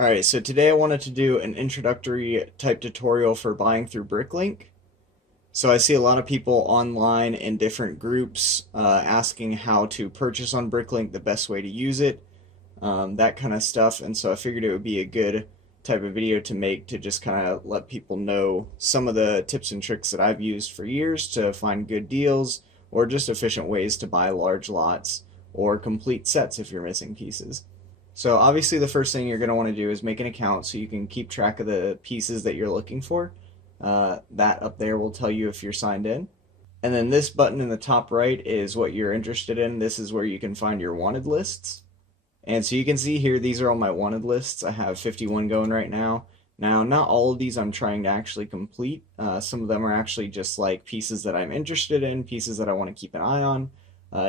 Alright, so today I wanted to do an introductory type tutorial for buying through Bricklink. So I see a lot of people online in different groups asking how to purchase on Bricklink, the best way to use it, that kind of stuff. And so I figured it would be a good type of video to make to just kind of let people know some of the tips and tricks that I've used for years to find good deals or just efficient ways to buy large lots or complete sets if you're missing pieces. So obviously the first thing you're going to want to do is make an account so you can keep track of the pieces that you're looking for. That up there will tell you if you're signed in. And then this button in the top right is what you're interested in. This is where you can find your wanted lists. And so you can see here, these are all my wanted lists. I have 51 going right now. Now, not all of these I'm trying to actually complete. Some of them are actually just like pieces that I'm interested in, pieces that I want to keep an eye on,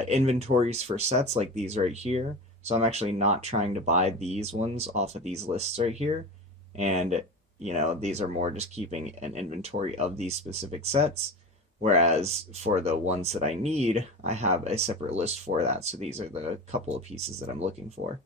inventories for sets like these right here. So I'm actually not trying to buy these ones off of these lists right here. And, these are more just keeping an inventory of these specific sets. Whereas for the ones that I need, I have a separate list for that. So these are the couple of pieces that I'm looking for.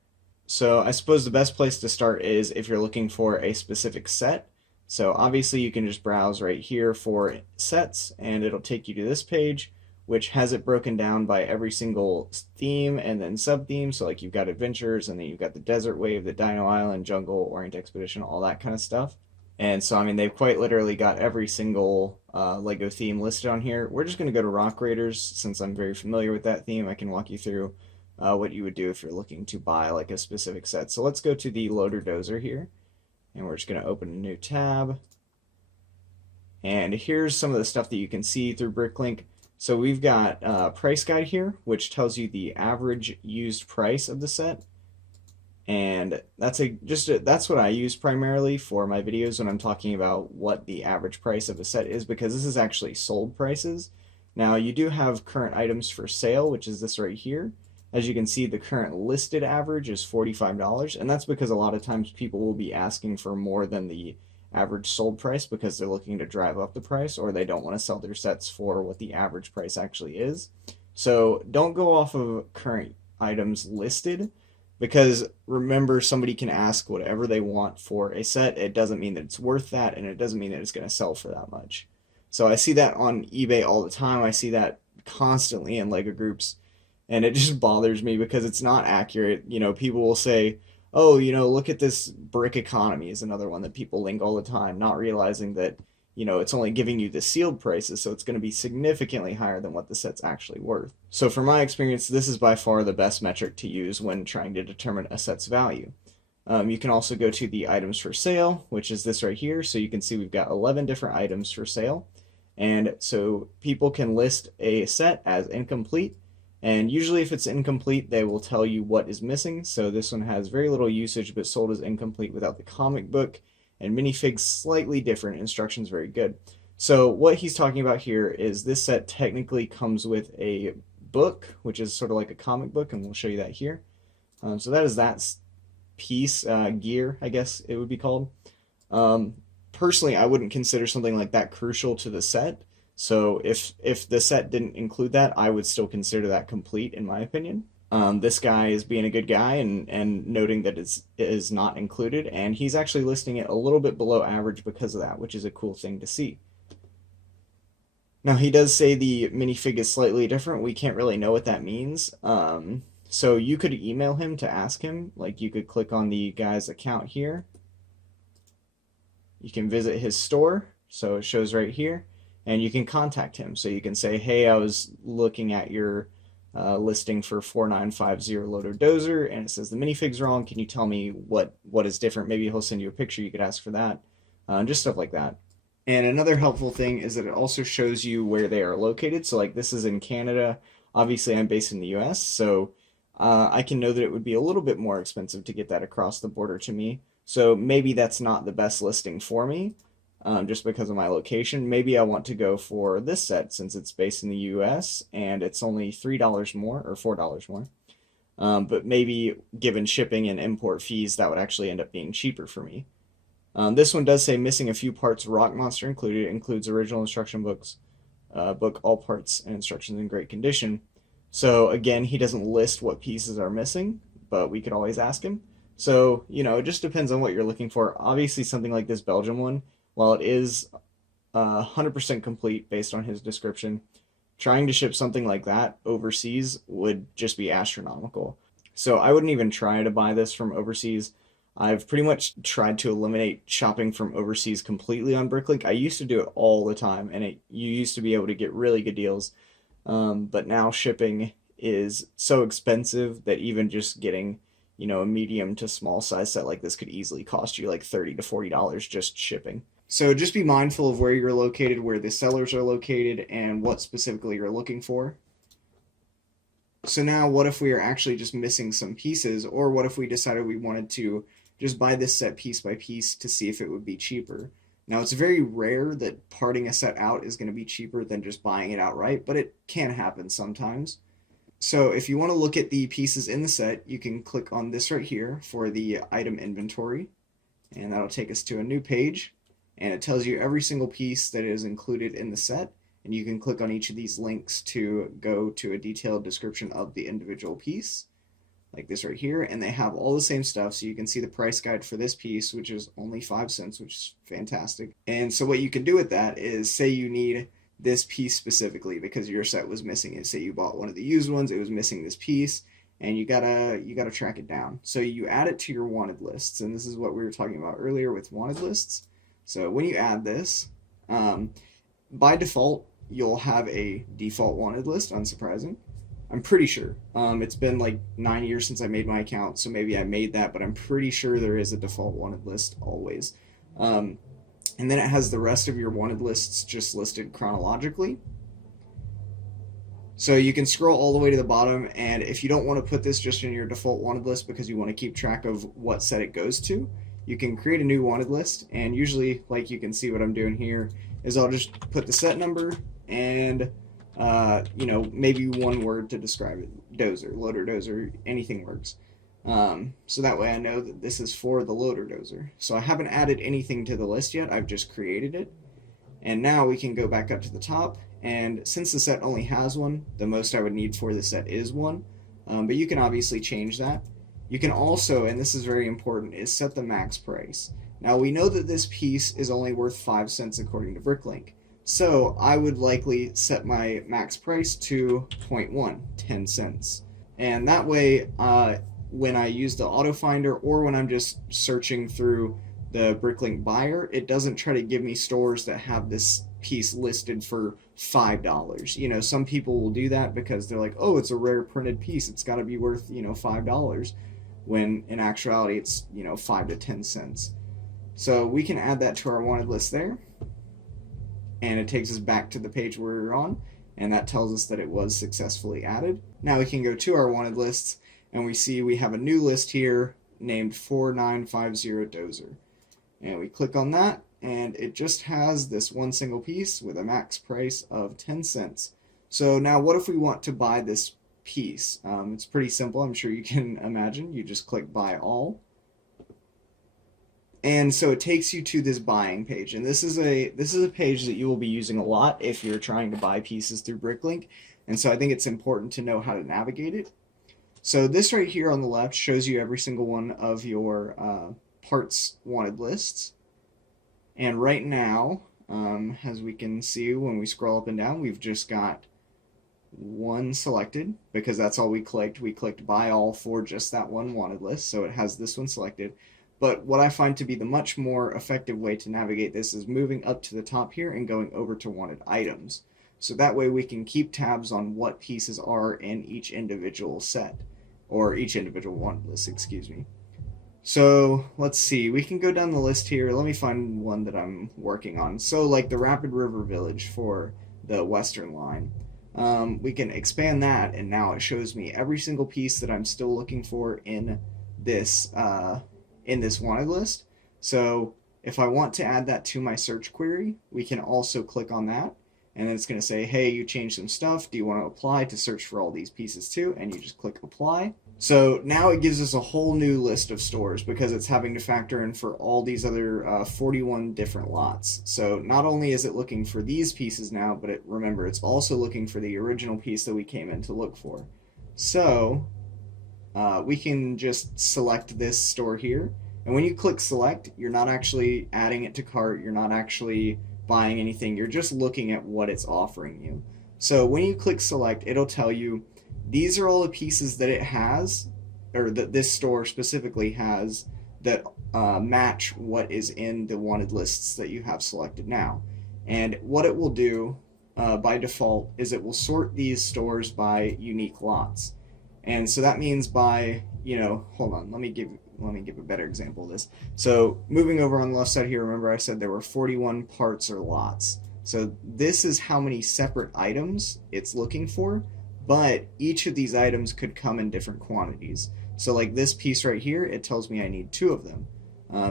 So I suppose the best place to start is if you're looking for a specific set. So obviously you can just browse right here for sets and it'll take you to this page, which has it broken down by every single theme and then sub-theme. So like you've got adventures and then you've got the desert wave, the Dino Island, jungle, Orient Expedition, all that kind of stuff. And so, I mean, they've quite literally got every single Lego theme listed on here. We're just going to go to Rock Raiders since I'm very familiar with that theme. I can walk you through what you would do if you're looking to buy like a specific set. So let's go to the Loader Dozer here. And we're just going to open a new tab. And here's some of the stuff that you can see through Bricklink. So we've got a price guide here, which tells you the average used price of the set. And that's what I use primarily for my videos when I'm talking about what the average price of a set is, because this is actually sold prices. Now you do have current items for sale, which is this right here. As you can see, the current listed average is $45, and that's because a lot of times people will be asking for more than the average sold price because they're looking to drive up the price, or they don't want to sell their sets for what the average price actually is. So don't go off of current items listed, because remember, somebody can ask whatever they want for a set. It doesn't mean that it's worth that, and it doesn't mean that it's going to sell for that much. So I see that on eBay all the time. I see that constantly in LEGO groups, and it just bothers me because it's not accurate. People will say, oh, look at this brick economy is another one that people link all the time, not realizing that, it's only giving you the sealed prices, so it's going to be significantly higher than what the set's actually worth. So from my experience, this is by far the best metric to use when trying to determine a set's value. You can also go to the items for sale, which is this right here. So you can see we've got 11 different items for sale. And so people can list a set as incomplete. And usually if it's incomplete, they will tell you what is missing. So this one has very little usage, but sold as incomplete without the comic book. And minifigs, slightly different, instructions very good. So what he's talking about here is this set technically comes with a book, which is sort of like a comic book, and we'll show you that here. So that is that piece, gear, I guess it would be called. Personally, I wouldn't consider something like that crucial to the set. So if the set didn't include that, I would still consider that complete, in my opinion. This guy is being a good guy and noting that it is not included, and he's actually listing it a little bit below average because of that, which is a cool thing to see. Now he does say the minifig is slightly different. We can't really know what that means. So you could email him to ask him. Like you could click on the guy's account here. You can visit his store, so it shows right here, and you can contact him. So you can say, hey, I was looking at your listing for 4950 Loader Dozer, and it says the minifig's wrong. Can you tell me what is different? Maybe he'll send you a picture. You could ask for that. Just stuff like that. And another helpful thing is that it also shows you where they are located. So like this is in Canada. Obviously I'm based in the US, so I can know that it would be a little bit more expensive to get that across the border to me. So maybe that's not the best listing for me. Just because of my location. Maybe I want to go for this set since it's based in the US and it's only $3 more or $4 more. But maybe given shipping and import fees, that would actually end up being cheaper for me. This one does say missing a few parts, Rock Monster included. It includes original instruction books, book all parts and instructions in great condition. So again, he doesn't list what pieces are missing, but we could always ask him. So, it just depends on what you're looking for. Obviously, something like this Belgium one, while it is 100% complete based on his description, trying to ship something like that overseas would just be astronomical. So I wouldn't even try to buy this from overseas. I've pretty much tried to eliminate shopping from overseas completely on Bricklink. I used to do it all the time, and you used to be able to get really good deals. But now shipping is so expensive that even just getting, a medium to small size set like this could easily cost you like $30 to $40 just shipping. So just be mindful of where you're located, where the sellers are located, and what specifically you're looking for. So now what if we are actually just missing some pieces, or what if we decided we wanted to just buy this set piece by piece to see if it would be cheaper? Now it's very rare that parting a set out is going to be cheaper than just buying it outright, but it can happen sometimes. So if you want to look at the pieces in the set, you can click on this right here for the item inventory, and that'll take us to a new page, and it tells you every single piece that is included in the set, and you can click on each of these links to go to a detailed description of the individual piece, like this right here, and they have all the same stuff, so you can see the price guide for this piece, which is only 5 cents, which is fantastic. And so what you can do with that is, say you need this piece specifically because your set was missing it. Say you bought one of the used ones, it was missing this piece, and you gotta track it down. So you add it to your wanted lists, and this is what we were talking about earlier with wanted lists. So when you add this, by default, you'll have a default wanted list, unsurprising. I'm pretty sure. It's been like 9 years since I made my account, so maybe I made that, but I'm pretty sure there is a default wanted list always. And then it has the rest of your wanted lists just listed chronologically. So you can scroll all the way to the bottom, and if you don't want to put this just in your default wanted list because you want to keep track of what set it goes to, you can create a new wanted list, and usually, like you can see what I'm doing here, is I'll just put the set number and maybe one word to describe it. Dozer, loader dozer, anything works. So that way I know that this is for the loader dozer. So I haven't added anything to the list yet, I've just created it. And now we can go back up to the top, and since the set only has one, the most I would need for the set is one. But you can obviously change that. You can also, and this is very important, is set the max price. Now we know that this piece is only worth 5 cents according to Bricklink. So I would likely set my max price to 0.1, 10 cents. And that way, when I use the auto finder or when I'm just searching through the Bricklink buyer, it doesn't try to give me stores that have this piece listed for $5. Some people will do that because they're like, oh, it's a rare printed piece, it's got to be worth, $5, when in actuality it's, 5 to 10 cents. So we can add that to our wanted list there, and it takes us back to the page we're on, and that tells us that it was successfully added. Now we can go to our wanted lists, and we see we have a new list here named 4950 Dozer. And we click on that, and it just has this one single piece with a max price of 10 cents. So now what if we want to buy this piece? It's pretty simple, I'm sure you can imagine. You just click buy all. And so it takes you to this buying page, and this is a page that you will be using a lot if you're trying to buy pieces through Bricklink, and so I think it's important to know how to navigate it. So this right here on the left shows you every single one of your parts wanted lists, and right now, as we can see when we scroll up and down, we've just got one selected because that's all we clicked. We clicked buy all for just that one wanted list, so it has this one selected. But what I find to be the much more effective way to navigate this is moving up to the top here and going over to wanted items. So that way we can keep tabs on what pieces are in each individual set, or each individual wanted list, excuse me. So let's see, we can go down the list here. Let me find one that I'm working on. So like the Rapid River Village for the Western line. We can expand that, and now it shows me every single piece that I'm still looking for in this wanted list. So if I want to add that to my search query, we can also click on that, and then it's going to say, hey, you changed some stuff, do you want to apply to search for all these pieces too? And you just click apply. So now it gives us a whole new list of stores because it's having to factor in for all these other 41 different lots. So not only is it looking for these pieces now, but remember, it's also looking for the original piece that we came in to look for. So we can just select this store here. And when you click select, you're not actually adding it to cart, you're not actually buying anything, you're just looking at what it's offering you. So when you click select, it'll tell you these are all the pieces that it has, or that this store specifically has, that match what is in the wanted lists that you have selected now. And what it will do by default is it will sort these stores by unique lots. And so that means by, hold on, let me give a better example of this. So moving over on the left side here, remember I said there were 41 parts or lots. So this is how many separate items it's looking for, but each of these items could come in different quantities. So like this piece right here, it tells me I need 2 of them.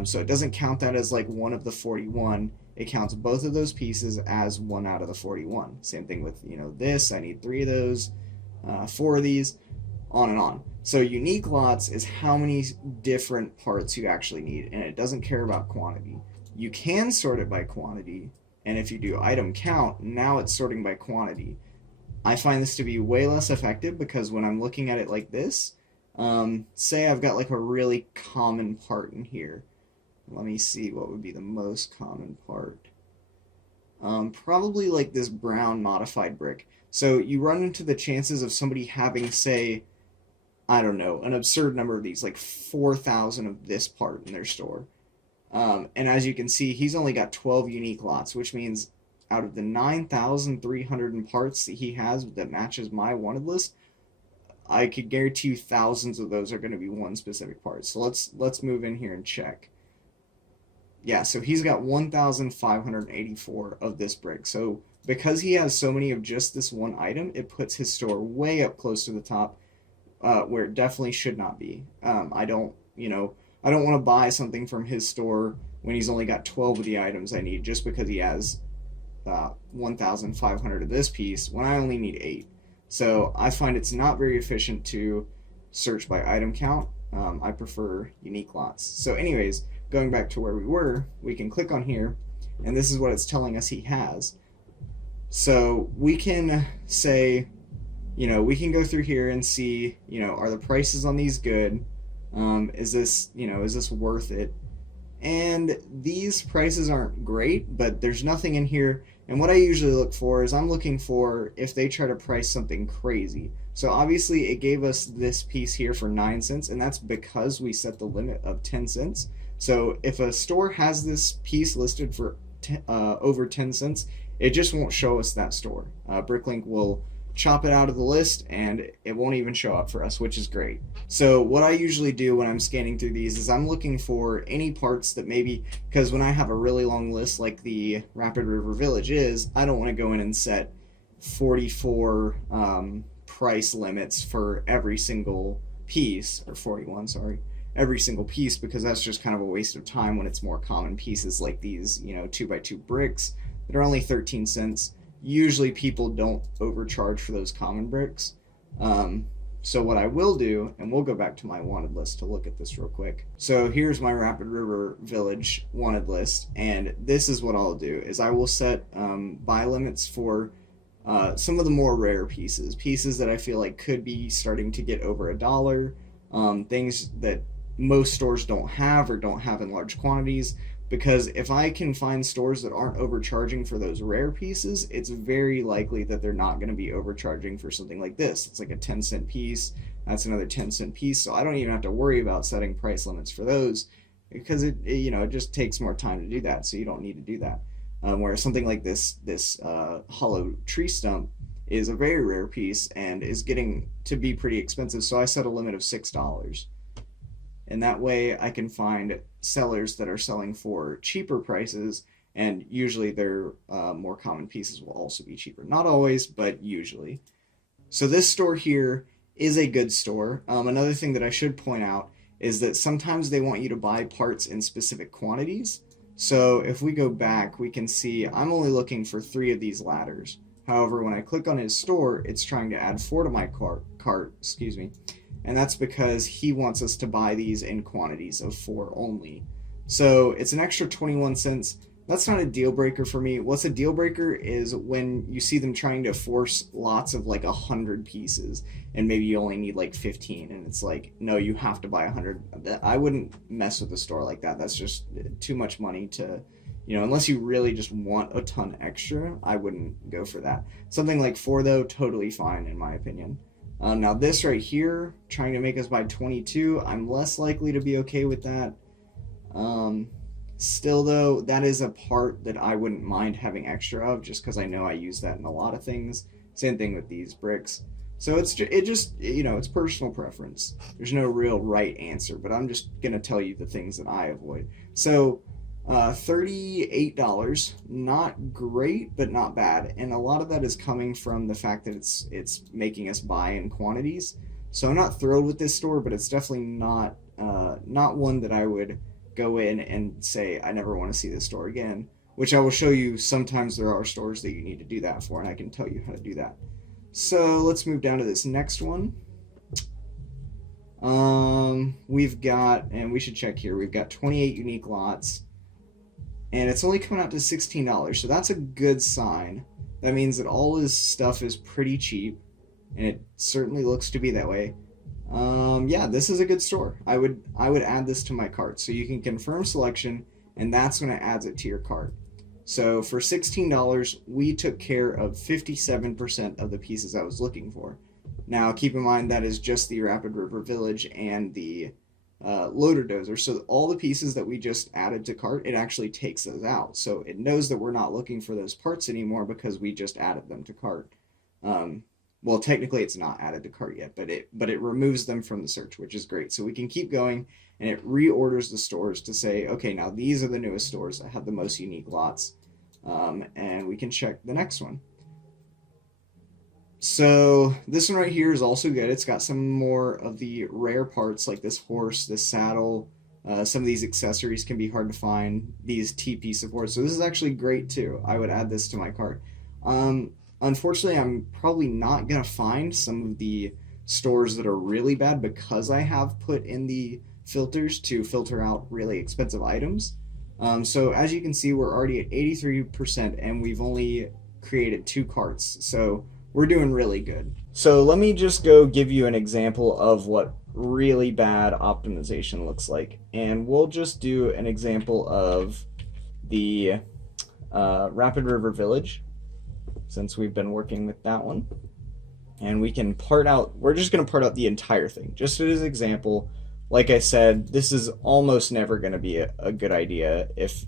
So it doesn't count that as like one of the 41. It counts both of those pieces as 1 out of the 41. Same thing with, this, I need 3 of those, 4 of these, on and on. So unique lots is how many different parts you actually need, and it doesn't care about quantity. You can sort it by quantity, and if you do item count, now it's sorting by quantity. I find this to be way less effective because when I'm looking at it like this, say I've got like a really common part in here. Let me see what would be the most common part. Probably like this brown modified brick. So you run into the chances of somebody having, say, I don't know, an absurd number of these, like 4,000 of this part in their store. And as you can see, he's only got 12 unique lots, which means out of the 9,300 parts that he has that matches my wanted list, I could guarantee you thousands of those are going to be one specific part. So let's move in here and check. Yeah, so he's got 1,584 of this brick. So because he has so many of just this one item, it puts his store way up close to the top, where it definitely should not be. I don't want to buy something from his store when he's only got 12 of the items I need just because he has 1,500 of this piece when I only need 8. So I find it's not very efficient to search by item count. I prefer unique lots. So anyways, going back to where we were, we can click on here, and this is what it's telling us he has. So we can say, we can go through here and see, are the prices on these good? Is this worth it? And these prices aren't great, but there's nothing in here. And what I usually look for is I'm looking for if they try to price something crazy. So obviously it gave us this piece here for 9 cents, and that's because we set the limit of 10 cents. So if a store has this piece listed for over 10 cents, it just won't show us that store. Bricklink will chop it out of the list and it won't even show up for us, which is great. So what I usually do when I'm scanning through these is I'm looking for any parts that maybe, because when I have a really long list like the Rapid River Village is, I don't want to go in and set 44 price limits for every single piece, or 41, sorry, every single piece, because that's just kind of a waste of time when it's more common pieces like these, 2x2 bricks that are only 13 cents. Usually people don't overcharge for those common bricks. So what I will do, and we'll go back to my wanted list to look at this real quick. So here's my Rapid River Village wanted list, and this is what I'll do, is I will set buy limits for some of the more rare pieces that I feel like could be starting to get over $1, things that most stores don't have or don't have in large quantities. Because if I can find stores that aren't overcharging for those rare pieces, it's very likely that they're not going to be overcharging for something like this. It's like a 10-cent piece. That's another 10-cent piece. So I don't even have to worry about setting price limits for those because it just takes more time to do that. So you don't need to do that. Whereas something like this hollow tree stump is a very rare piece and is getting to be pretty expensive. So I set a limit of $6. And that way I can find sellers that are selling for cheaper prices, and usually their more common pieces will also be cheaper. Not always, but usually. So this store here is a good store. Another thing that I should point out is that sometimes they want you to buy parts in specific quantities. So if we go back, we can see I'm only looking for 3 of these ladders. However, when I click on his store, it's trying to add 4 to my cart, and that's because he wants us to buy these in quantities of 4 only. So it's an extra 21 cents, That's not a deal breaker for me. What's a deal breaker is when you see them trying to force lots of like 100 pieces, and maybe you only need like 15, and it's like, no, you have to buy 100. I wouldn't mess with a store like that. That's just too much money to, unless you really just want a ton extra, I wouldn't go for that. Something like four though, totally fine in my opinion. Now this right here, trying to make us buy 22, I'm less likely to be okay with that. Still, though, that is a part that I wouldn't mind having extra of, just because I know I use that in a lot of things. Same thing with these bricks. So it's personal preference. There's no real right answer, but I'm just gonna tell you the things that I avoid. So, $38, not great, but not bad, and a lot of that is coming from the fact that it's making us buy in quantities. So I'm not thrilled with this store, but it's definitely not one that I would go in and say I never want to see this store again, which I will show you. Sometimes there are stores that you need to do that for, and I can tell you how to do that. So let's move down to this next one. We've got, and we should check here, we've got 28 unique lots, and it's only coming out to $16, so that's a good sign. That means that all his stuff is pretty cheap, and it certainly looks to be that way. Yeah, this is a good store. I would add this to my cart. So you can confirm selection, and that's when it adds it to your cart. So for $16, we took care of 57% of the pieces I was looking for. Now keep in mind that is just the Rapid River Village and the loader dozer. So all the pieces that we just added to cart, it actually takes those out. So it knows that we're not looking for those parts anymore because we just added them to cart. Well, technically it's not added to cart yet, but it removes them from the search, which is great. So we can keep going, and it reorders the stores to say, okay, now these are the newest stores that have the most unique lots, and we can check the next one. So this one right here is also good. It's got some more of the rare parts like this horse, this saddle. Some of these accessories can be hard to find. These TP supports. So this is actually great too. I would add this to my cart. Unfortunately, I'm probably not going to find some of the stores that are really bad because I have put in the filters to filter out really expensive items. So as you can see, we're already at 83% and we've only created 2 carts. So we're doing really good. So let me just go give you an example of what really bad optimization looks like. And we'll just do an example of the Rapid River Village, since we've been working with that one. And we can part out, we're just going to part out the entire thing, just as an example. Like I said, this is almost never going to be a good idea if,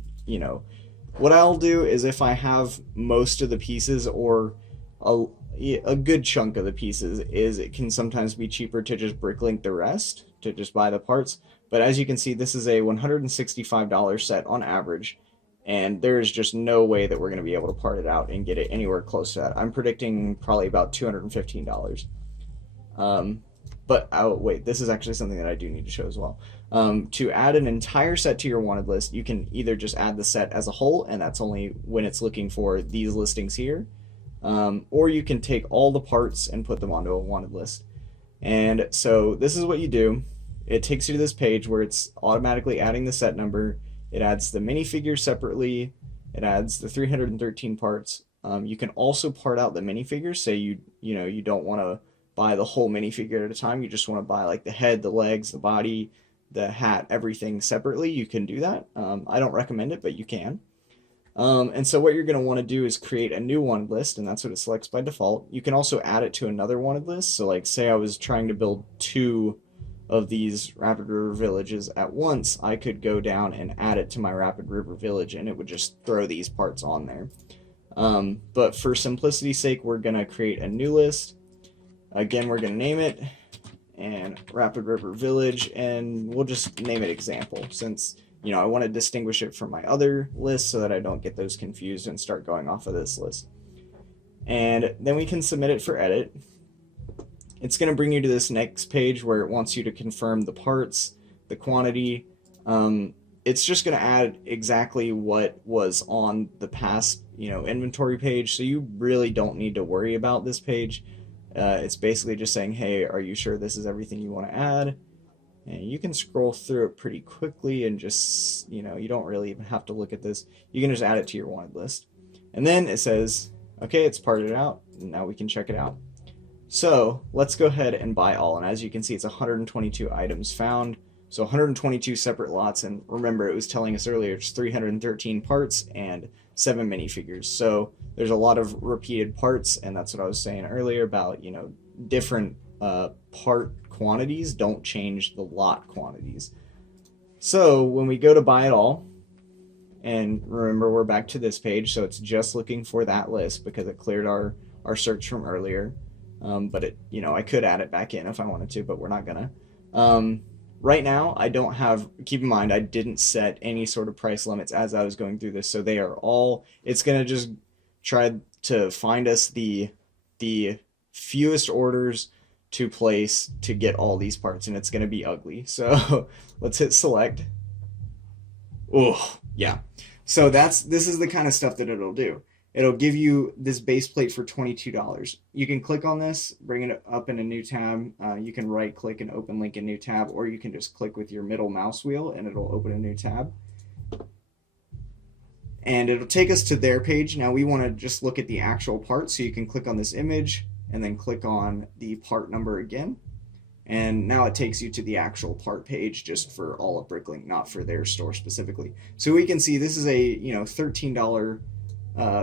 what I'll do is if I have most of the pieces or a good chunk of the pieces, is it can sometimes be cheaper to just Bricklink the rest, to just buy the parts. But as you can see, this is a $165 set on average, and there's just no way that we're going to be able to part it out and get it anywhere close to that. I'm predicting probably about $215. But oh wait, this is actually something that I do need to show as well. To add an entire set to your wanted list, you can either just add the set as a whole, and that's only when it's looking for these listings here, or you can take all the parts and put them onto a wanted list. And so this is what you do. It takes you to this page where it's automatically adding the set number. It adds the minifigure separately. It adds the 313 parts. You can also part out the minifigures. Say you don't want to buy the whole minifigure at a time. You just want to buy like the head, the legs, the body, the hat, everything separately. You can do that. I don't recommend it, but you can. And so what you're going to want to do is create a new wanted list, and that's what it selects by default. You can also add it to another wanted list. So like say I was trying to build 2 of these Rapid River Villages at once, I could go down and add it to my Rapid River Village, and it would just throw these parts on there. But for simplicity's sake, we're going to create a new list. Again, we're going to name it and Rapid River Village, and we'll just name it example, since I want to distinguish it from my other list so that I don't get those confused and start going off of this list. And then we can submit it for edit. It's going to bring you to this next page where it wants you to confirm the parts, the quantity. It's just going to add exactly what was on the past, inventory page. So you really don't need to worry about this page. It's basically just saying, hey, are you sure this is everything you want to add? And you can scroll through it pretty quickly and just, you don't really even have to look at this. You can just add it to your wanted list. And then it says, okay, it's parted out. Now we can check it out. So let's go ahead and buy all. And as you can see, it's 122 items found. So 122 separate lots. And remember, it was telling us earlier, it's 313 parts and 7 minifigures. So there's a lot of repeated parts. And that's what I was saying earlier about, different part quantities don't change the lot quantities. So when we go to buy it all, and remember, we're back to this page, so it's just looking for that list because it cleared our search from earlier. But I could add it back in if I wanted to, but we're not gonna. Right now, I don't have, keep in mind, I didn't set any sort of price limits as I was going through this, so they are all, it's gonna just try to find us the fewest orders to place to get all these parts, and it's gonna be ugly. So let's hit select. Oh, yeah. So this is the kind of stuff that it'll do. It'll give you this base plate for $22. You can click on this, bring it up in a new tab. You can right click and open link a new tab, or you can just click with your middle mouse wheel and it'll open a new tab. And it'll take us to their page. Now we want to just look at the actual part, so you can click on this image and then click on the part number again. And now it takes you to the actual part page just for all of Bricklink, not for their store specifically. So we can see this is a $13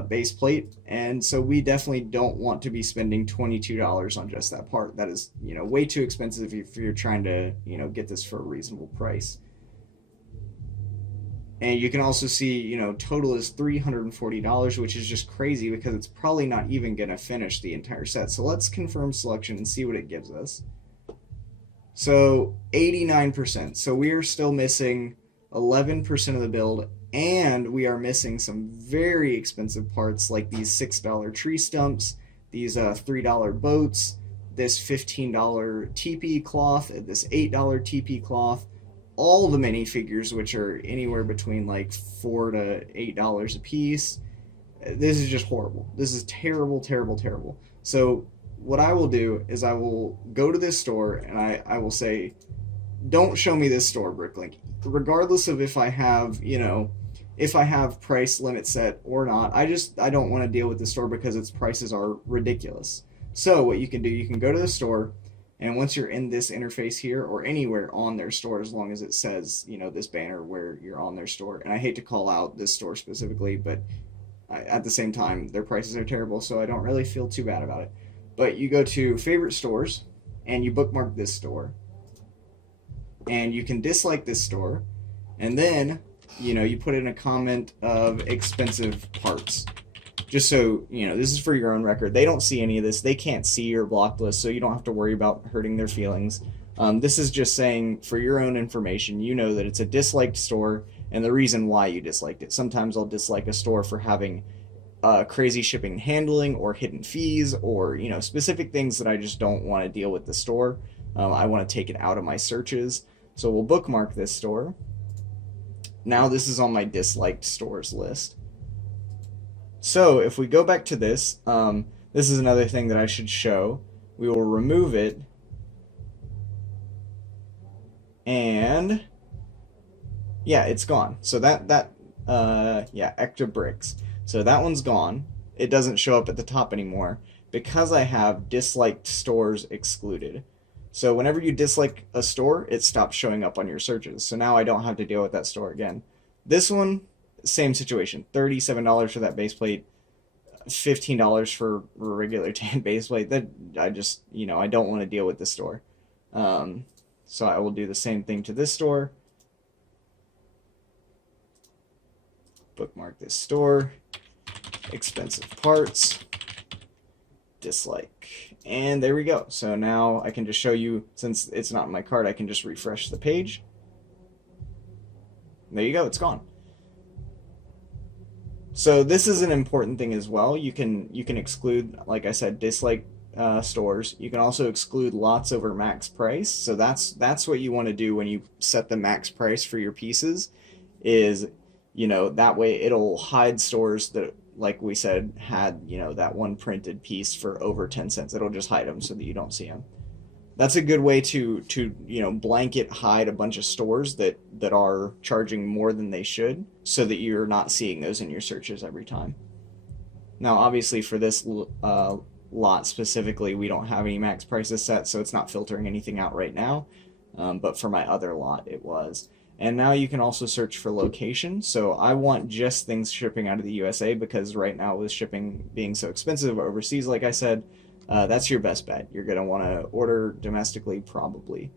base plate, and so we definitely don't want to be spending $22 on just that part. That is way too expensive if you're trying to get this for a reasonable price. And you can also see total is $340, which is just crazy because it's probably not even going to finish the entire set. So let's confirm selection and see what it gives us. So 89%. So we are still missing 11% of the build, and we are missing some very expensive parts like these $6 tree stumps, these $3 boats, this $15 teepee cloth, this $8 teepee cloth, all the minifigures, which are anywhere between like $4 to $8 a piece. This is just horrible. This is terrible, terrible, terrible. So what I will do is I will go to this store and I will say, don't show me this store, Bricklink. Regardless of if I have, if I have price limit set or not, I don't want to deal with the store because its prices are ridiculous. So what you can do, you can go to the store, and once you're in this interface here or anywhere on their store, as long as it says, this banner where you're on their store, and I hate to call out this store specifically, but at the same time, their prices are terrible, so I don't really feel too bad about it. But you go to favorite stores and you bookmark this store, and you can dislike this store, and then you put in a comment of expensive parts, just so this is for your own record. They don't see any of this, they can't see your block list, so you don't have to worry about hurting their feelings. This is just saying for your own information, that it's a disliked store and the reason why you disliked it. Sometimes I'll dislike a store for having crazy shipping and handling, or hidden fees, or specific things that I just don't want to deal with the store. I want to take it out of my searches, so we'll bookmark this store. Now this is on my disliked stores list. So if we go back to this, this is another thing that I should show. We will remove it, and yeah, it's gone. So yeah, extra bricks. So that one's gone. It doesn't show up at the top anymore because I have disliked stores excluded. So whenever you dislike a store, it stops showing up on your searches. So now I don't have to deal with that store again. This one, same situation. $37 for that base plate, $15 for a regular tan base plate. That I just, I don't want to deal with this store. So I will do the same thing to this store. Bookmark this store, expensive parts, dislike, and there we go. So now I can just show you, since it's not in my cart, I can just refresh the page. There you go, it's gone. So this is an important thing as well. You can exclude, like I said, dislike stores. You can also exclude lots over max price. So that's what you want to do when you set the max price for your pieces, is that way it'll hide stores that, like we said, had that one printed piece for over 10 cents. It'll just hide them so that you don't see them. That's a good way to blanket hide a bunch of stores that are charging more than they should, so that you're not seeing those in your searches every time. Now, obviously, for this lot specifically, we don't have any max prices set, so it's not filtering anything out right now. But for my other lot, it was. And now you can also search for location. So I want just things shipping out of the USA, because right now, with shipping being so expensive overseas, like I said, that's your best bet. You're going to want to order domestically, probably.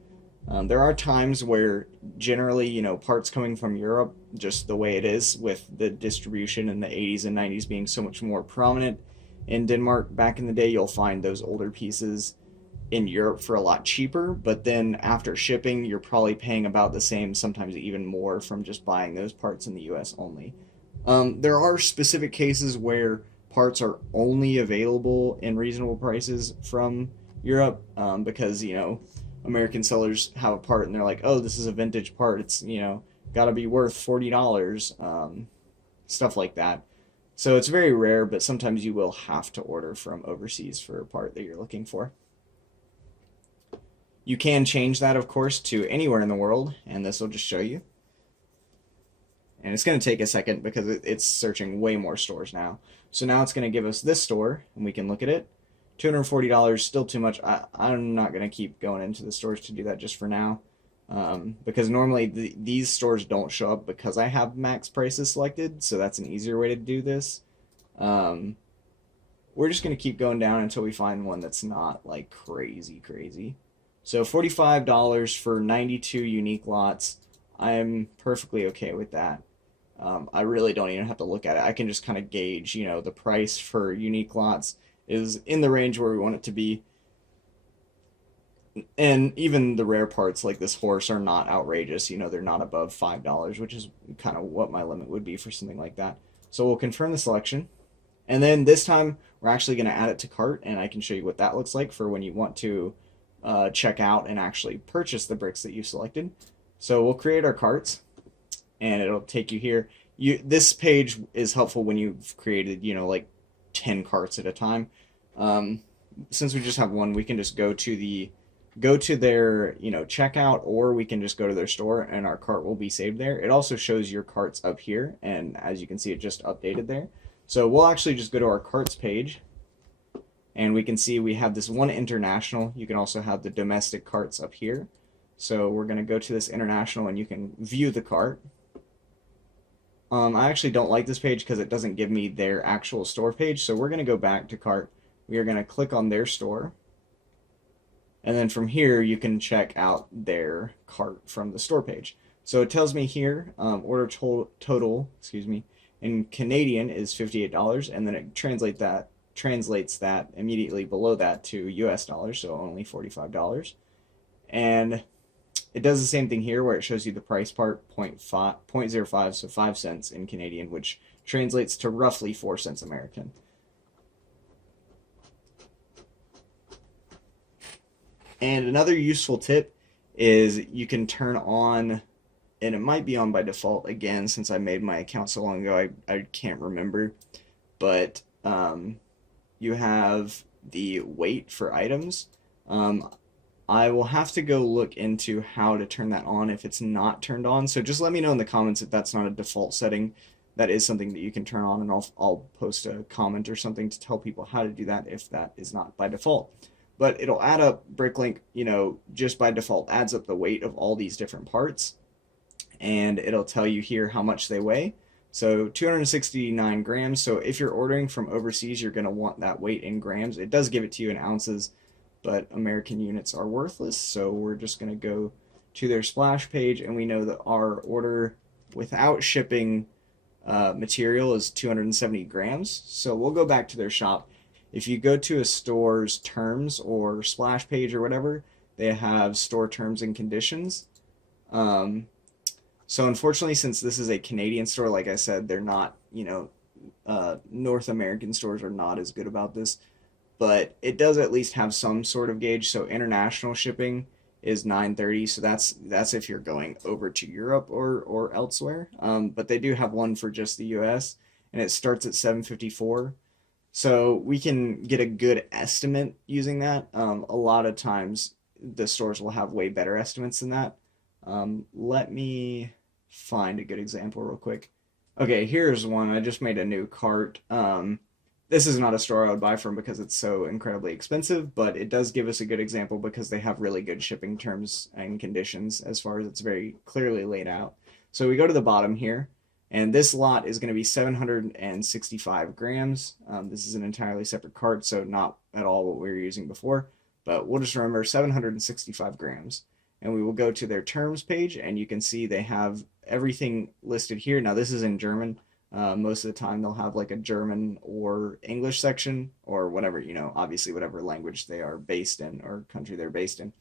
There are times where generally, parts coming from Europe, just the way it is with the distribution in the 80s and 90s being so much more prominent in Denmark back in the day, you'll find those older pieces in Europe for a lot cheaper. But then after shipping, you're probably paying about the same, sometimes even more, from just buying those parts in the US only. There are specific cases where parts are only available in reasonable prices from Europe, because, American sellers have a part and they're like, oh, this is a vintage part. It's, got to be worth $40, stuff like that. So it's very rare, but sometimes you will have to order from overseas for a part that you're looking for. You can change that, of course, to anywhere in the world, and this will just show you. And it's going to take a second because it's searching way more stores now. So now it's going to give us this store, and we can look at it. $240, still too much. I'm not going to keep going into the stores to do that just for now. Because normally these stores don't show up because I have max prices selected, so that's an easier way to do this. We're just going to keep going down until we find one that's not like crazy. So $45 for 92 unique lots. I'm perfectly okay with that. I really don't even have to look at it. I can just kind of gauge, the price for unique lots is in the range where we want it to be. And even the rare parts like this horse are not outrageous. They're not above $5, which is kind of what my limit would be for something like that. So we'll confirm the selection. And then this time we're actually going to add it to cart, and I can show you what that looks like for when you want to check out and actually purchase the bricks that you selected. So we'll create our carts, and it'll take you here. This page is helpful when you've created, like 10 carts at a time. Since we just have one, we can just go to their checkout, or we can just go to their store and our cart will be saved there. It also shows your carts up here, and as you can see, it just updated there. So we'll actually just go to our carts page, and we can see we have this one international. You can also have the domestic carts up here. So we're going to go to this international, and you can view the cart. I actually don't like this page because it doesn't give me their actual store page. So we're going to go back to cart. We are going to click on their store. And then from here, you can check out their cart from the store page. So it tells me here, order total, in Canadian is $58, and then it translates that immediately below that to US dollars, so only $45. And it does the same thing here where it shows you the price part, 0.05, so 5 cents in Canadian, which translates to roughly 4 cents American. And another useful tip is you can turn on, and it might be on by default again, since I made my account so long ago, I can't remember, but you have the weight for items. I will have to go look into how to turn that on if it's not turned on. So just let me know in the comments if that's not a default setting. That is something that you can turn on, and I'll post a comment or something to tell people how to do that if that is not by default. But it'll add up, Bricklink, just by default adds up the weight of all these different parts, and it'll tell you here how much they weigh. So 269 grams. So if you're ordering from overseas, you're going to want that weight in grams. It does give it to you in ounces, but American units are worthless. So we're just going to go to their splash page, and we know that our order without shipping material is 270 grams. So we'll go back to their shop. If you go to a store's terms or splash page or whatever, they have store terms and conditions. So unfortunately, since this is a Canadian store, like I said, they're not, North American stores are not as good about this, but it does at least have some sort of gauge. So international shipping is $9.30. So that's if you're going over to Europe or elsewhere. But they do have one for just the US, and it starts at $7.54. So we can get a good estimate using that. A lot of times the stores will have way better estimates than that. Let me find a good example real quick. Okay, here's one. I just made a new cart. This is not a store I would buy from because it's so incredibly expensive, but it does give us a good example because they have really good shipping terms and conditions as far as it's very clearly laid out. So we go to the bottom here, and this lot is going to be 765 grams. This is an entirely separate cart, so not at all what we were using before, but we'll just remember 765 grams. And we will go to their terms page, and you can see they have everything listed here. Now, this is in German. Most of the time they'll have like a German or English section or whatever, obviously whatever language they are based in or country they're based in.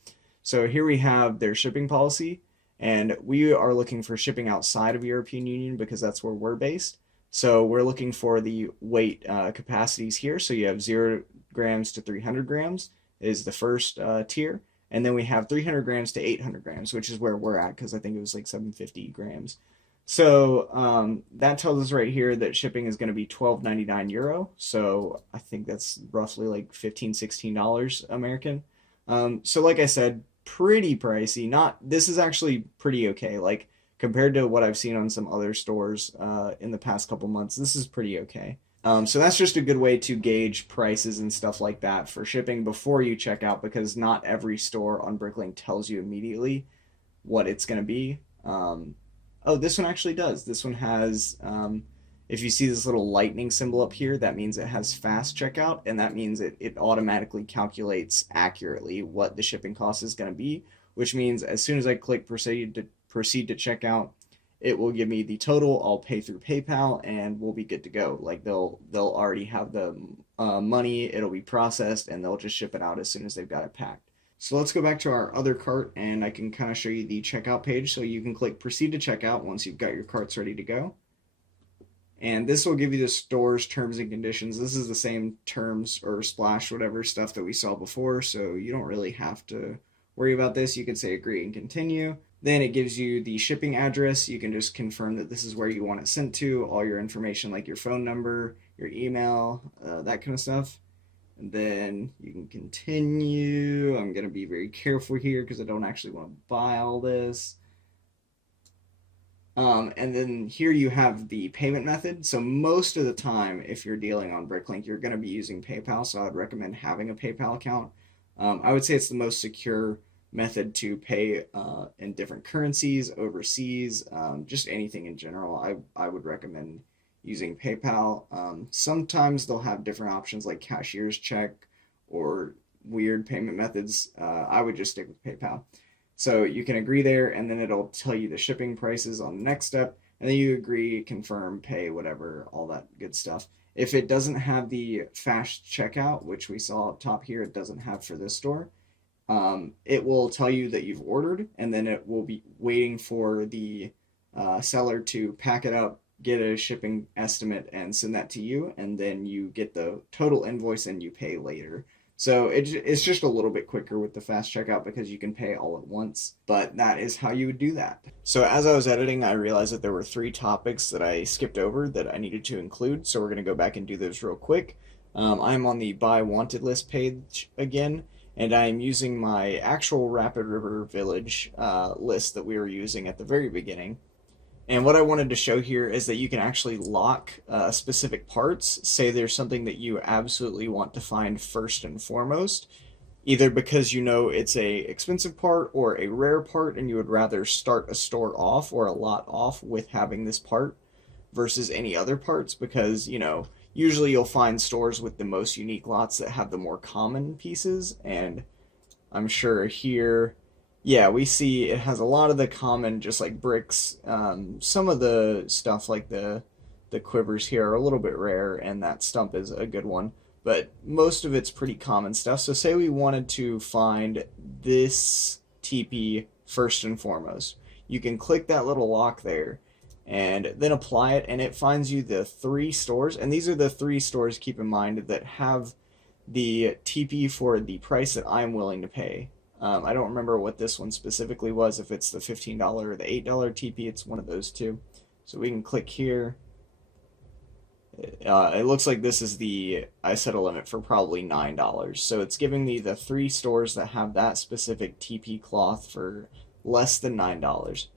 So here we have their shipping policy, and we are looking for shipping outside of European Union because that's where we're based. So we're looking for the weight capacities here. So you have 0 grams to 300 grams is the first tier. And then we have 300 grams to 800 grams, which is where we're at because I think it was like 750 grams. So that tells us right here that shipping is going to be €12.99. So I think that's roughly like $15-16 American. So like I said, pretty pricey. This is actually pretty okay. Like compared to what I've seen on some other stores in the past couple months, this is pretty okay. So that's just a good way to gauge prices and stuff like that for shipping before you check out, because not every store on Bricklink tells you immediately what it's going to be. Oh, this one actually does. This one has, if you see this little lightning symbol up here, that means it has fast checkout, and that means it automatically calculates accurately what the shipping cost is going to be, which means as soon as I click proceed to checkout, it will give me the total. I'll pay through PayPal, and we'll be good to go. Like they'll already have the money, it'll be processed, and they'll just ship it out as soon as they've got it packed. So let's go back to our other cart, and I can kind of show you the checkout page. So you can click proceed to checkout once you've got your carts ready to go. And this will give you the store's terms and conditions. This is the same terms or splash whatever stuff that we saw before, so you don't really have to worry about this. You can say agree and continue. Then it gives you the shipping address. You can just confirm that this is where you want it sent to, all your information like your phone number, your email, that kind of stuff. And then you can continue. I'm going to be very careful here because I don't actually want to buy all this. And then here you have the payment method. So most of the time, if you're dealing on Bricklink, you're going to be using PayPal. So I would recommend having a PayPal account. I would say it's the most secure method to pay in different currencies, overseas, just anything in general. I would recommend using PayPal. Sometimes they'll have different options like cashier's check or weird payment methods. I would just stick with PayPal. So you can agree there, and then it'll tell you the shipping prices on the next step, and then you agree, confirm, pay, whatever, all that good stuff. If it doesn't have the fast checkout, which we saw up top here, it doesn't have for this store, it will tell you that you've ordered, and then it will be waiting for the seller to pack it up, get a shipping estimate, and send that to you, and then you get the total invoice and you pay later. So it's just a little bit quicker with the fast checkout because you can pay all at once, but that is how you would do that. So as I was editing, I realized that there were 3 topics that I skipped over that I needed to include, so we're going to go back and do those real quick. I'm on the buy wanted list page again, and I'm using my actual Rapid River Village list that we were using at the very beginning. And what I wanted to show here is that you can actually lock specific parts. Say there's something that you absolutely want to find first and foremost, either because you know it's a expensive part or a rare part and you would rather start a store off or a lot off with having this part versus any other parts, because usually you'll find stores with the most unique lots that have the more common pieces, and I'm sure here, yeah, we see it has a lot of the common, just like bricks. Some of the stuff like the quivers here are a little bit rare, and that stump is a good one. But most of it's pretty common stuff. So say we wanted to find this TP first and foremost. You can click that little lock there, and then apply it, and it finds you the 3 stores. And these are the 3 stores, keep in mind, that have the TP for the price that I'm willing to pay. I don't remember what this one specifically was, if it's the $15 or the $8 TP, it's one of those two. So we can click here. It looks like this is I set a limit for probably $9. So it's giving me the 3 stores that have that specific TP cloth for less than $9.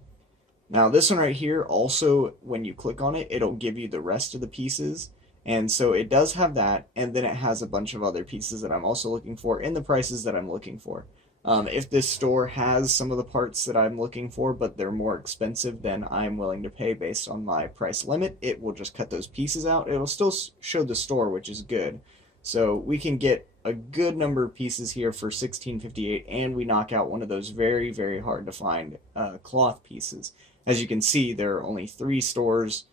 Now this one right here, also when you click on it, it'll give you the rest of the pieces. And so it does have that, and then it has a bunch of other pieces that I'm also looking for in the prices that I'm looking for. If this store has some of the parts that I'm looking for, but they're more expensive than I'm willing to pay based on my price limit, it will just cut those pieces out. It'll still show the store, which is good. So we can get a good number of pieces here for $16.58, and we knock out one of those very, very hard to find cloth pieces. As you can see, there are only 3 stores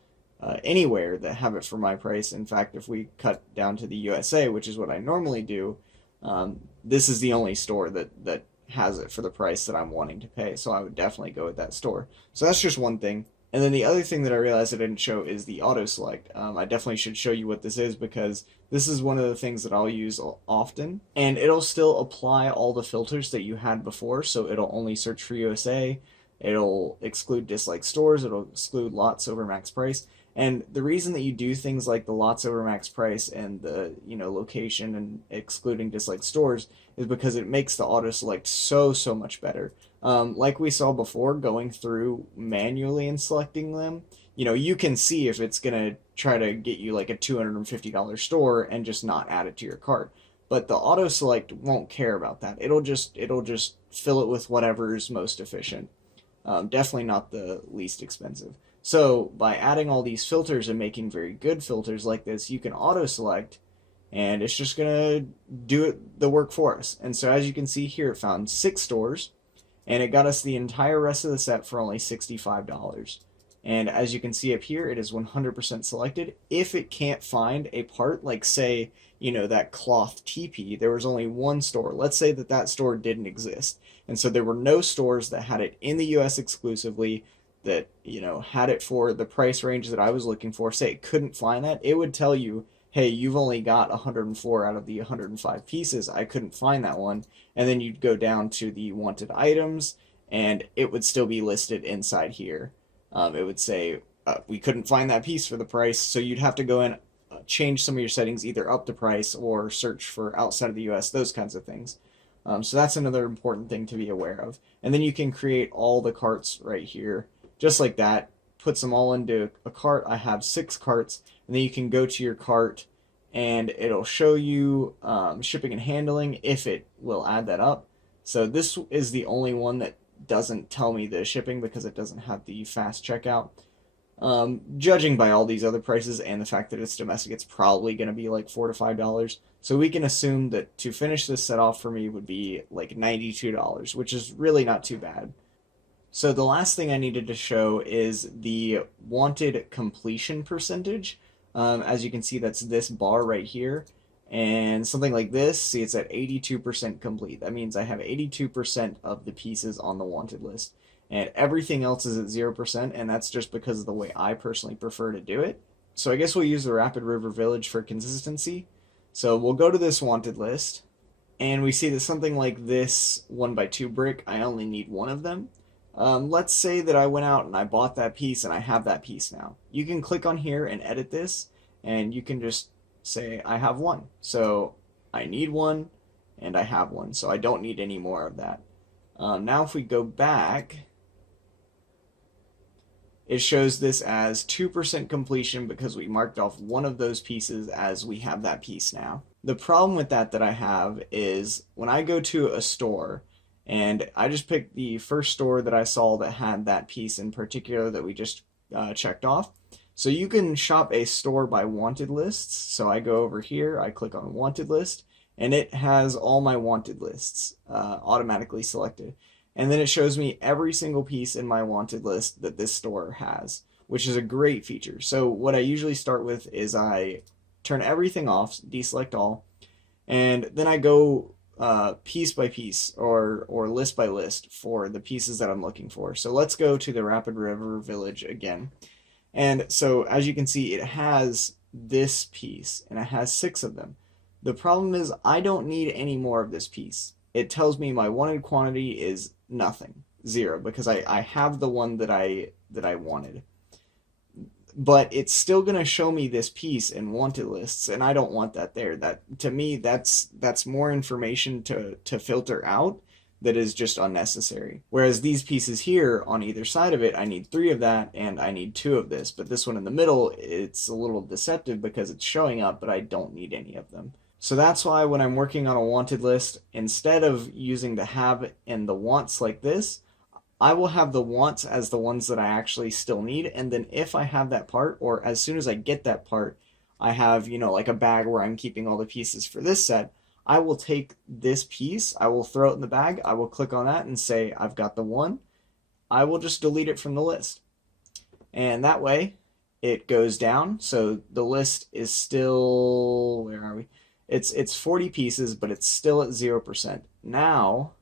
anywhere that have it for my price. In fact, if we cut down to the USA, which is what I normally do, this is the only store that has it for the price that I'm wanting to pay. So I would definitely go with that store. So that's just one thing. And then the other thing that I realized I didn't show is the auto select. I definitely should show you what this is, because this is one of the things that I'll use often, and it'll still apply all the filters that you had before. So it'll only search for USA, it'll exclude disliked stores, it'll exclude lots over max price. And the reason that you do things like the lots over max price and the location and excluding disliked stores is because it makes the auto select so much better. Like we saw before, going through manually and selecting them, you can see if it's gonna try to get you like a $250 store and just not add it to your cart. But the auto select won't care about that. It'll just fill it with whatever is most efficient. Definitely not the least expensive. So by adding all these filters and making very good filters like this, you can auto select, and it's just gonna do the work for us. And so as you can see here, it found 6 stores, and it got us the entire rest of the set for only $65. And as you can see up here, it is 100% selected. If it can't find a part, like say, that cloth teepee, there was only 1 store. Let's say that store didn't exist. And so there were no stores that had it in the US exclusively, that had it for the price range that I was looking for. Say it couldn't find that, it would tell you, hey, you've only got 104 out of the 105 pieces. I couldn't find that one. And then you'd go down to the wanted items, and it would still be listed inside here. It would say we couldn't find that piece for the price, so you'd have to go in, change some of your settings, either up the price or search for outside of the US, those kinds of things. So that's another important thing to be aware of. And then you can create all the carts right here, just like that. Puts them all into a cart. I have 6 carts, and then you can go to your cart, and it'll show you shipping and handling if it will add that up. So this is the only one that doesn't tell me the shipping because it doesn't have the fast checkout. Judging by all these other prices and the fact that it's domestic, it's probably going to be like $4 to $5. So we can assume that to finish this set off for me would be like $92, which is really not too bad. So the last thing I needed to show is the wanted completion percentage. As you can see, that's this bar right here. And something like this, see, it's at 82% complete. That means I have 82% of the pieces on the wanted list. And everything else is at 0%, and that's just because of the way I personally prefer to do it. So I guess we'll use the Rapid River Village for consistency. So we'll go to this wanted list, and we see that something like this 1x2 brick, I only need 1 of them. Let's say that I went out and I bought that piece and I have that piece now. You can click on here and edit this, and you can just say I have 1. So I need 1 and I have 1, so I don't need any more of that. Now if we go back, it shows this as 2% completion because we marked off 1 of those pieces as we have that piece now. The problem with that I have is when I go to a store, and I just picked the first store that I saw that had that piece in particular that we just checked off. So you can shop a store by wanted lists. So I go over here, I click on wanted list, and it has all my wanted lists automatically selected. And then it shows me every single piece in my wanted list that this store has, which is a great feature. So what I usually start with is I turn everything off, deselect all, and then I go piece by piece or list by list for the pieces that I'm looking for. So let's go to the Rapid River Village again. And so as you can see, it has this piece and it has 6 of them. The problem is I don't need any more of this piece. It tells me my wanted quantity is nothing, 0, because I have the one that I wanted. but it's still going to show me this piece in wanted lists, and I don't want that there. That, to me, that's more information to filter out that is just unnecessary. Whereas these pieces here on either side of it, I need 3 of that and I need 2 of this. But this one in the middle, it's a little deceptive because it's showing up, but I don't need any of them. So that's why when I'm working on a wanted list, instead of using the have and the wants like this, I will have the wants as the ones that I actually still need. And then if I have that part, or as soon as I get that part, I have, like a bag where I'm keeping all the pieces for this set. I will take this piece, I will throw it in the bag, I will click on that and say, I've got the one. I will just delete it from the list. And that way it goes down. So the list is still, where are we? It's 40 pieces, but it's still at 0%. Now,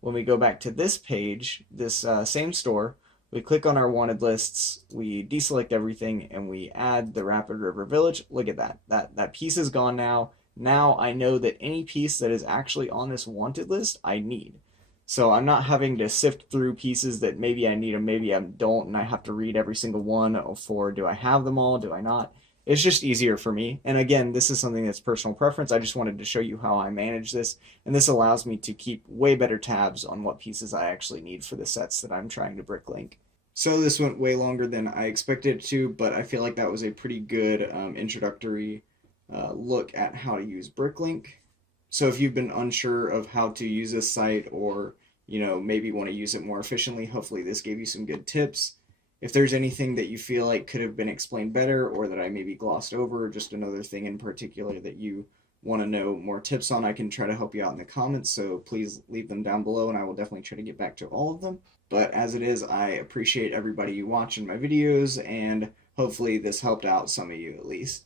when we go back to this page, this same store, we click on our wanted lists, we deselect everything, and we add the Rapid River Village. Look at that. That piece is gone now. Now I know that any piece that is actually on this wanted list, I need. So I'm not having to sift through pieces that maybe I need or maybe I don't, and I have to read every single one for, do I have them all, do I not? It's just easier for me. And again, this is something that's personal preference. I just wanted to show you how I manage this. And this allows me to keep way better tabs on what pieces I actually need for the sets that I'm trying to bricklink. So this went way longer than I expected it to, but I feel like that was a pretty good introductory look at how to use Bricklink. So if you've been unsure of how to use this site, or maybe want to use it more efficiently, hopefully this gave you some good tips. If there's anything that you feel like could have been explained better, or that I maybe glossed over, or just another thing in particular that you want to know more tips on, I can try to help you out in the comments, so please leave them down below and I will definitely try to get back to all of them. But as it is, I appreciate everybody watching my videos, and hopefully this helped out some of you at least.